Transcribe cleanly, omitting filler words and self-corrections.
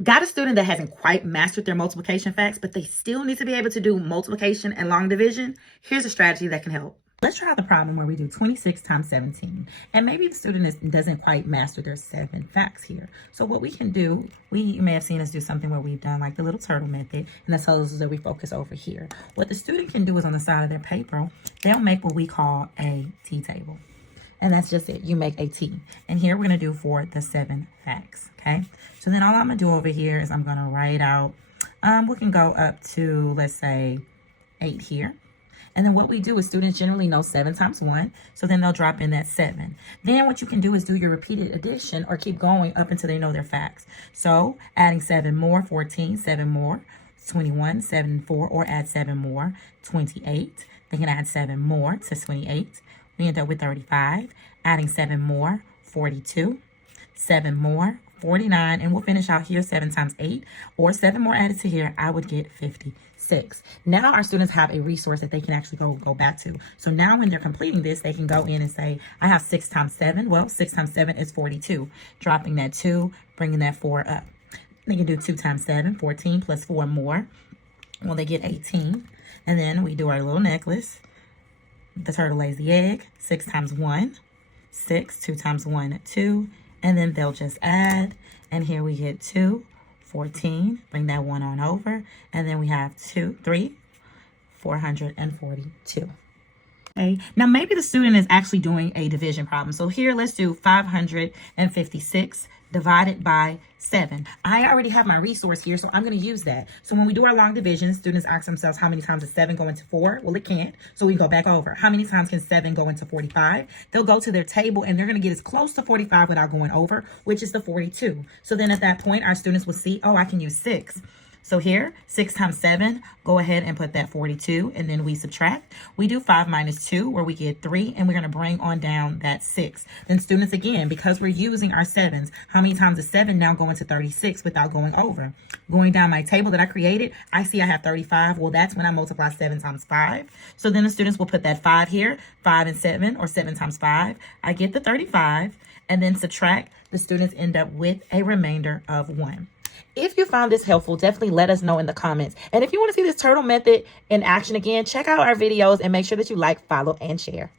Got a student that hasn't quite mastered their multiplication facts, but they still need to be able to do multiplication and long division? Here's a strategy that can help. Let's try the problem where we do 26 times 17. And maybe the student doesn't quite master their 7 facts here. So what we can do, you may have seen us do something where we've done like the little turtle method, and that tells us that we focus over here. What the student can do is on the side of their paper, they'll make what we call a T-table. And that's just it. You make a T. And here we're going to do for the 7 facts, okay? So then all I'm going to do over here is I'm going to write out, we can go up to, let's say, 8 here. And then what we do is students generally know 7 times 1. So then they'll drop in that 7. Then what you can do is do your repeated addition or keep going up until they know their facts. So adding 7 more, 14, 7 more, 21, 7, 4, or add 7 more, 28. They can add 7 more to 28. We end up with 35. Adding 7 more, 42. 7 more, 49. And we'll finish out here 7 times 8. Or 7 more added to here, I would get 56. Now our students have a resource that they can actually go back to. So now when they're completing this, they can go in and say, I have 6 times 7. Well, 6 times 7 is 42. Dropping that 2, bringing that 4 up. They can do 2 times 7, 14, plus 4 more. Well, they get 18. And then we do our little necklace. The turtle lays the egg. 6 times 1, 6. 2 times 1, 2. And then they'll just add. And here we get 2, 14. Bring that 1 on over. And then we have 2, 3, 442. Okay. Now maybe the student is actually doing a division problem. So here let's do 556 divided by 7. I already have my resource here, so I'm going to use that. So when we do our long division, students ask themselves, how many times does 7 go into 4? Well, it can't. So we go back over. How many times can 7 go into 45? They'll go to their table and they're going to get as close to 45 without going over, which is the 42. So then at that point, our students will see, oh, I can use 6. So here, 6 times 7, go ahead and put that 42, and then we subtract. We do 5 minus 2, where we get 3, and we're going to bring on down that 6. Then students, again, because we're using our 7s, how many times does 7 now go into 36 without going over? Going down my table that I created, I see I have 35. Well, that's when I multiply 7 times 5. So then the students will put that 5 here, 5 and 7, or 7 times 5. I get the 35, and then subtract. The students end up with a remainder of 1. If you found this helpful, definitely let us know in the comments. And if you want to see this turtle method in action again, check out our videos and make sure that you like, follow, and share.